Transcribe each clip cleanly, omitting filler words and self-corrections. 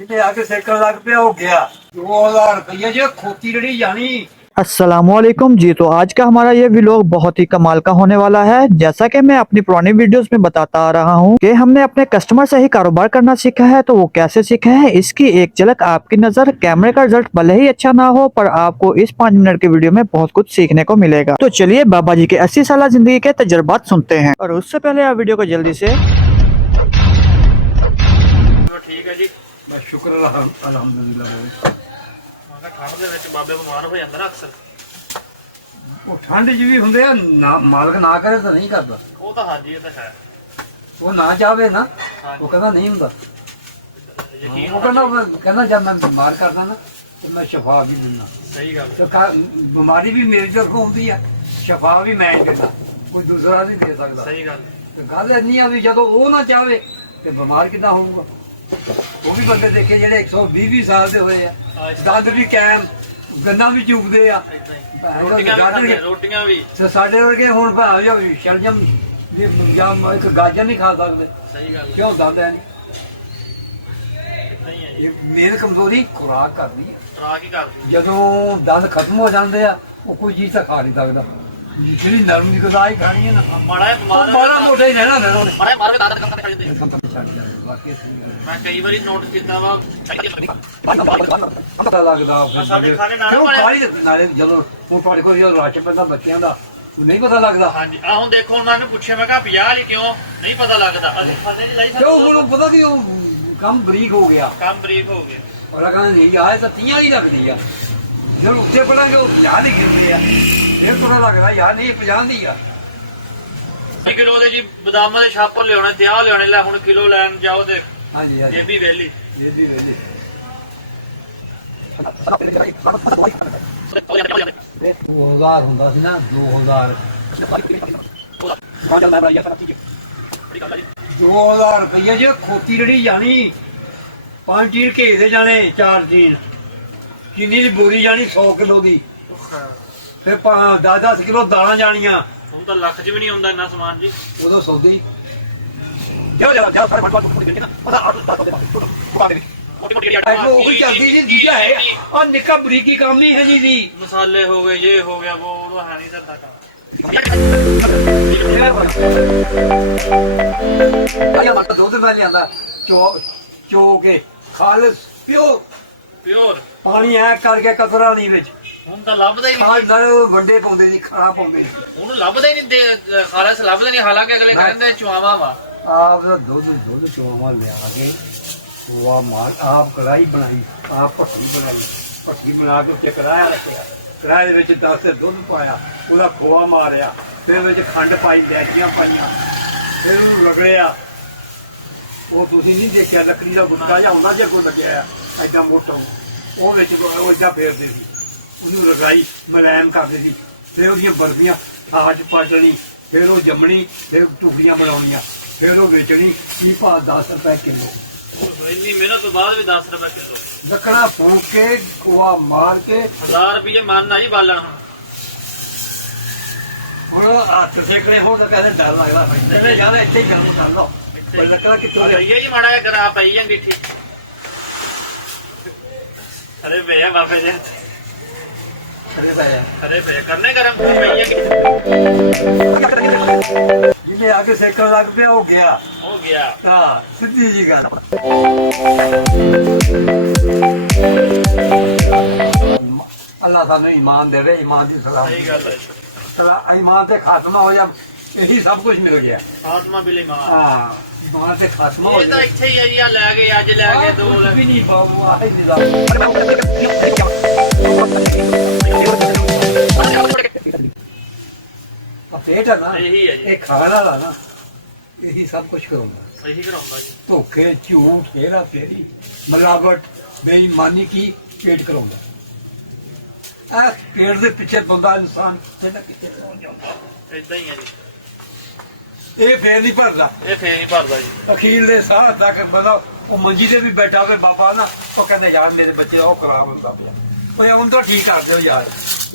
जिथे आके सेकन लग पे हो गया 2000 रुपये जो खोती रही जानी। अस्सलामुअलैकुम जी। तो आज का हमारा ये व्लॉग बहुत ही कमाल का होने वाला है। जैसा कि मैं अपनी पुरानी वीडियोस में बताता आ रहा हूँ कि हमने अपने कस्टमर से ही कारोबार करना सीखा है, तो वो कैसे सीखे हैं इसकी एक झलक आपकी नजर। कैमरे का रिजल्ट भले ही अच्छा ना हो, पर आपको इस 5 मिनट की वीडियो में बहुत कुछ सीखने को मिलेगा। तो चलिए बाबा जी के 80 साल जिंदगी के तजुर्बात सुनते हैं। और उससे पहले आप वीडियो को जल्दी से ठीक है जी। बस शुक्र अलहमदुलिल्लाह। ਠੰਡ ਦੇ ਵਿੱਚ ਬਾਬੇ ਬਿਮਾਰ ਹੋ ਜਾਂਦਾ ਨਾ ਅਕਸਰ। ਉਹ ਠੰਡ ਚ ਵੀ ਹੁੰਦੇ ਆ ਨਾ, ਮਾਲਕ ਨਾ ਕਰੇ ਤਾਂ ਨਹੀਂ ਕਰਦਾ। ਉਹ ਤਾਂ ਹਾਂਜੀ ਇਹ ਤਾਂ ਹੈ। ਉਹ ਨਾ ਚਾਹਵੇ ਨਾ, ਉਹ ਕਹਿੰਦਾ ਨਹੀਂ ਹੁੰਦਾ। ਯਕੀਨ ਉਹ ਕਹਿੰਦਾ ਜਦ ਮੈਂ ਬਿਮਾਰ ਕਰਦਾ ਨਾ ਤੇ ਮੈਂ ਸ਼ਫਾ ਵੀ ਦਿੰਦਾ। ਸਹੀ ਗੱਲ ਤੇ ਬਿਮਾਰੀ ਵੀ ਮੇਰੀ ਤਰਫੋਂ ਹੁੰਦੀ ਆ, ਸ਼ਫਾ ਵੀ ਮੈਂ ਹੀ ਦਿੰਦਾ, ਕੋਈ ਦੂਸਰਾ ਨਹੀਂ ਦੇ ਸਕਦਾ। ਸਹੀ ਗੱਲ। ਤੇ ਗੱਲ ਇੰਨੀ ਆ ਵੀ ਜਦੋਂ ਉਹ ਨਾ ਚਾਹਵੇ ਤੇ ਬਿਮਾਰ ਕਿੱਦਾਂ ਹੋਊਗਾ। ਉਹ ਵੀ ਬੰਦੇ ਦੇਖੇ ਜਿਹੜੇ 120 ਸਾਲ ਦੇ ਹੋਏ ਆ, ਦੰਦ ਵੀ ਕਾਇਮ, ਗੰਨਾ ਵੀ ਚੂਕਦੇ ਆ। ਰੋਟੀਆਂ ਵੀ ਤੇ ਸਾਡੇ ਵਰਗੇ ਹੁਣ ਭਾਵੇਂ ਸ਼ਰਜਮ ਜਾਂ ਇੱਕ ਗਾਜਰ ਨਹੀਂ ਖਾ ਸਕਦੇ। ਸਹੀ ਗੱਲ। ਕਿਉਂ ਦੰਦ ਹੈ ਨਹੀਂ ਹੈ ਜੀ। ਇਹ ਮੇਨ ਕਮਜ਼ੋਰੀ ਖੁਰਾਕ ਕਰਦੀ ਹੈ। ਖੁਰਾਕ ਹੀ ਕਰਦੀ। ਜਦੋਂ ਦੰਦ ਖਤਮ ਹੋ ਜਾਂਦੇ ਆ ਉਹ ਕੋਈ ਚੀਜ਼ ਤਾਂ ਖਾ ਨਹੀਂ ਸਕਦਾ। ਜਿਹੜੀ ਨਰਮ ਦੀ ਗਜ਼ਾ ਹੀ ਖਾਣੀ ਹੈ ਨਾ, ਮਾੜਾ ਜਿਹਾ ਬਿਮਾਰ ਮਾੜਾ ਮੋਟਾ ਹੀ ਰਹਿਣਾ ਉਹਨੇ। ਮਾੜਾ ਜਿਹਾ ਮਾਰ ਕੇ ਦਾਦ ਕੰਮ ਕਰ ਦਿੰਦੇ। ਛੱਡ ਜਾਂਦੇ ਬਾਕੀ ਸਹੀ ਗੱਲ ਹੈ। ਮੈਂ ਕਈ ਵਾਰੀ ਨੋਟਿਸ ਕੀਤਾ ਵਾ ਪਤਾ ਲੱਗਦਾ ਸਾਡੇ ਖਾਣੇ ਨਾਲ ਕਿਉਂ ਵਾਲੇ- ਖਾਲੀ ਨਾਲੇ ਜਦੋਂ ਹੁਣ ਤੁਹਾਡੇ ਕੋਲ ਜਦੋਂ ਰਾਸ਼ਨ ਪੈਂਦਾ ਬੱਚਿਆਂ ਦਾ ਨਹੀਂ ਪਤਾ ਲੱਗਦਾ। ਹਾਂਜੀ ਆ ਹੁਣ ਦੇਖੋ ਉਹਨਾਂ ਨੇ ਪੁੱਛਿਆ, ਮੈਂ ਕਿਹਾ 50 ਜੀ ਕਿਉਂ ਨਹੀਂ ਪਤਾ ਲੱਗਦਾ। ਅਸੀਂ ਖਾਣੇ ਦੀ ਲਾਈ ਕਿਉਂ ਹੁਣ ਪਤਾ ਨਹੀਂ ਉਹ ਕੰਮ ਬਰੀਕ ਹੋ ਗਿਆ। ਕੰਮ ਬਰੀਕ ਹੋ ਗਏ। ਔਰ ਕਹਿੰਦਾ ਨਹੀਂ ਆਏ ਤਾਂ 30 ਵਾਲੀ ਲੱਗਦੀ ਆ, ਜਦੋਂ ਉੱਤੇ ਪੜਾਂਗੇ ਉਹ 50 ਦੀ ਗਿਰਦੀ ਆ, ਇਹ ਪਤਾ ਲੱਗਦਾ ਯਾਰ ਨਹੀਂ 50 ਦੀ ਆ। 1 ਕਿਲੋ ਦੇ ਜੀ ਬਦਾਮਾਂ ਦੇ ਛਾਪਰ ਲਿਆਉਣੇ ਤੇ ਆਹ ਲਿਆਉਣੇ। ਲੈ ਹੁਣ ਕਿਲੋ ਲੈਣ ਜਾਓ ਤੇ ਹਾਂਜੀ ਹਾਂਜੀ ਜੇਬੀ ਵੈਲੀ। ਜੇਦੀ ਵੇਲੀ 2000 ਹੁੰਦਾ ਸੀ ਨਾ, 2000 2000 ਰੁਪਏ ਜੇ ਖੋਤੀ ਰੜੀ ਜਾਣੀ। 5 ਟੀਰ ਘੇ ਦੇ ਜਾਣੇ, 4 ਟੀਰ ਚੀਨੀ ਦੀ ਬੋਰੀ ਜਾਣੀ 100 ਕਿਲੋ ਦੀ, ਫਿਰ 10-10 ਕਿਲੋ ਦਾਲਾਂ ਜਾਣੀਆਂ। ਹੁਣ ਤਾਂ ਲੱਖ 'ਚ ਵੀ ਨਹੀਂ ਆਉਂਦਾ ਇੰਨਾ ਸਮਾਨ ਜੀ। ਉਦੋਂ ਸੌਦੀ ਉਹੀ ਚੱਲਦੀ ਜੀ। ਦੂਜਾ ਹੈ ਆ ਨਿੱਕਾ ਬਰੀਕੀ ਕੰਮ ਨਹੀਂ ਹੈ ਜੀ। ਮਸਾਲੇ ਹੋ ਗਏ, ਇਹ ਹੋ ਗਿਆ, ਉਹ ਹੈ ਨਹੀਂ ਸਰਦਾ ਕੰਮ। ਦੁੱਧ ਮੈਂ ਲਿਆਂਦਾ ਚੋ ਕੇ ਖਾਲਸ ਪਿਓਰ ਪਾਣੀ ਐ ਕਰਕੇ ਕਤਰਾ ਨਹੀਂ ਵਿੱਚ। ਹੁਣ ਤਾਂ ਲੱਭਦਾ ਹੀ ਨਹੀਂ। ਖਾਲ ਨਾਲ ਵੱਡੇ ਪਾਉਂਦੇ ਸੀ, ਖਰਾ ਪਾਉਂਦੇ ਸੀ। ਉਹਨੂੰ ਲੱਭਦਾ ਹੀ ਨਹੀਂ। ਖਾਲਸ ਲੱਭਦਾ ਨਹੀਂ। ਹਾਲਾਂਕਿ ਅਗਲੇ ਕਹਿੰਦੇ ਚੁਆਵਾ ਵਾ। ਆਪ ਦਾ ਦੁੱਧ ਚੋਵਾ ਲਿਆ ਕੇ ਖੋਆ ਮਾਰ, ਆਪ ਕੜਾਈ ਬਣਾਈ, ਆਪ ਭੱਠੀ ਬਣਾ ਕੇ ਉੱਤੇ ਕੜਾਇਆ ਰੱਖਿਆ। ਕੜਾਹੇ ਦੇ ਵਿੱਚ 10 ਦੁੱਧ ਪਾਇਆ, ਉਹਦਾ ਖੋਆ ਮਾਰਿਆ, ਫਿਰ ਵਿੱਚ ਖੰਡ ਪਾਈ, ਲੈਚੀਆਂ ਪਾਈਆਂ, ਫਿਰ ਉਹਨੂੰ ਰਗੜਿਆ। ਉਹ ਤੁਸੀਂ ਨਹੀਂ ਦੇਖਿਆ, ਲੱਕੜੀ ਦਾ ਗੁੱਟਾ ਜਿਹਾ ਹੁੰਦਾ ਜੇ ਕੋਈ ਲੱਗਿਆ ਆ ਐਡਾ ਮੋਟਾ, ਉਹ ਵਿੱਚ ਉਹ ਏਦਾਂ ਫੇਰਦੇ ਸੀ, ਉਹਨੂੰ ਰਗਾਈ ਮੁਲਾਇਮ ਕਰਦੇ ਸੀ। ਫਿਰ ਉਹਦੀਆਂ ਬਰਫੀਆਂ ਥਾਜ ਪਾਟਣੀ, ਫਿਰ ਉਹ ਜੰਮਣੀ, ਫਿਰ ਟੁਕੜੀਆਂ ਬਣਾਉਣੀਆਂ, ਫਿਰ ਉਹ ਵੇਚਣੀ। ਕੀ ਭਾਅ? 10 ਰੁਪਏ ਕਿਲੋ। ਇੰਨੀ ਮਿਹਨਤ ਤੋਂ ਬਾਅਦ ਵੀ 10 ਰੁਪਏ ਕਿਲੋ। ਦੱਖਣਾ ਫੂਕ ਕੇ ਖੋਆ ਮਾਰ ਕੇ 1000 ਰੁਪਏ ਮਨ ਆ ਜੀ ਬਾਲਣ। ਹੁਣ ਹੱਥ ਸੇਕਣੇ ਹੋ ਤਾਂ ਕਹਿੰਦੇ ਡਰ ਲੱਗਦਾ। ਇਹਨੇ ਜਿਆਦਾ ਇੱਥੇ ਹੀ ਕੰਮ ਕਰ ਲਓ। ਪਰ ਲੱਕੜਾ ਕਿੱਥੋਂ ਲੈ ਭਈਆ ਜੀ ਮਾੜਾ ਜਿਹਾ ਗਰਾ ਪਈ ਜਾਂਦੀ ਠੀਕ। ਅਰੇ ਭਈਆ ਬਾਬੇ ਜੀ ਅਰੇ ਭਈਆ ਕਰਨੇ ਗਰਮ ਭਈਆ ਜਿਹਨੇ ਆ ਕੇ ਸੇਕਣ ਲੱਗ ਪਿਆ ਹੋ ਗਿਆ। ਹੋ ਗਿਆ। ਹਾਂ ਸਿੱਧੀ ਜੀ ਗੱਲ। ਅੱਲਾਹ ਸਾਨੂੰ ਈਮਾਨ ਦੇਵੇ, ਈਮਾਨ ਦੀ ਸਲਾਹ। ਸਹੀ ਗੱਲ ਹੈ। ਈਮਾਨ ਤੇ ਖਾਤਮਾ ਹੋ ਜਾ, ਇਹੀ ਸਭ ਕੁਝ ਮਿਲ ਗਿਆ। ਆਤਮਾ ਬਿਲੇ ਮਾਂ। ਹਾਂ ਈਮਾਨ ਤੇ ਖਾਤਮਾ ਹੋ ਇਹ ਤਾਂ ਜਾ। ਇੱਥੇ ਹੀ ਆ ਜੀ। ਆ ਲੈ ਗਏ, ਅੱਜ ਲੈ ਗਏ, ਦੋ ਲੈ ਵੀ ਨਹੀਂ ਬਾਬੂ ਆਹੀ ਨਿਜ਼ਾਮ। ਆ ਪੇਟ ਹੈ ਨਾ, ਇਹੀ ਹੈ ਜੀ। ਇਹ ਖਾਣ ਵਾਲਾ ਨਾ, ਇਹੀ ਸਭ ਕੁਝ ਕਰਾਉਂਦਾ। ਇਹੀ ਕਰਾਉਂਦਾ ਜੀ। ਧੋਖੇ, ਝੂਠ, ਹੇਰਾ ਫੇਰੀ, ਮਿਲਾਵਟ, ਬੇਈਮਾਨੀ ਕੀ ਪੇਟ ਕਰਾਉਂਦਾ। ਇਹ ਪੇਟ ਦੇ ਪਿੱਛੇ ਬੰਦਾ ਇਨਸਾਨ ਕਿਤੇ ਕਿਤੇ ਪਹੁੰਚ ਜਾਂਦਾ। ਇਦਾਂ ਹੀ ਹੈ ਜੀ। ਇਹ ਫੇਰ ਨਹੀਂ ਭਰਦਾ। ਇਹ ਫੇਰ ਨਹੀਂ ਭਰਦਾ ਜੀ। ਅਖੀਰਲੇ ਸਾਹ ਤੱਕ ਬੰਦਾ ਉਹ ਮੰਜੀ ਤੇ ਵੀ ਬੈਠਾ ਹੋਵੇ ਬਾਬਾ ਨਾ, ਉਹ ਕਹਿੰਦਾ ਯਾਰ ਮੇਰੇ ਬੱਚੇ ਦਾ ਉਹ ਖਰਾਬ ਹੁੰਦਾ ਪਿਆ, ਉਹ ਹੁਣ ਤਾਂ ਠੀਕ ਕਰ ਦਿਓ ਯਾਰ।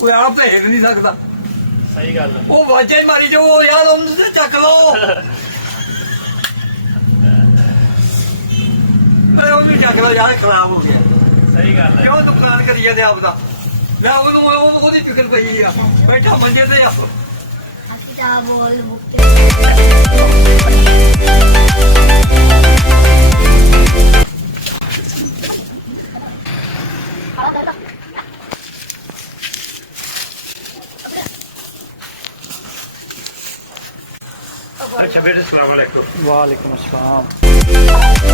ਉਹ ਆਪ ਤਾਂ ਹਿੱਲ ਨਹੀਂ ਸਕਦਾ। ਸਹੀ ਗੱਲ ਹੈ। ਉਹ ਵਾਜਾ ਹੀ ਮਾਰੀ ਜਾਓ ਯਾਰ, ਉਹਨੂੰ ਤੇ ਚੱਕ ਲਓ। अरे वो भी चक लो यार खराब हो गया ਸਹੀ ਗੱਲ ਹੈ क्यों नुकसान करी जाते आपदा मैं ਉਹਦੀ ਫਿਕਰ ਪਈ ਆ ਬੈਠਾ ਮੰਜੇ ਤੇ ਆ किताब बोल बुक अच्छा बेटे सलाम अलैकुम वालेकुम अस्सलाम।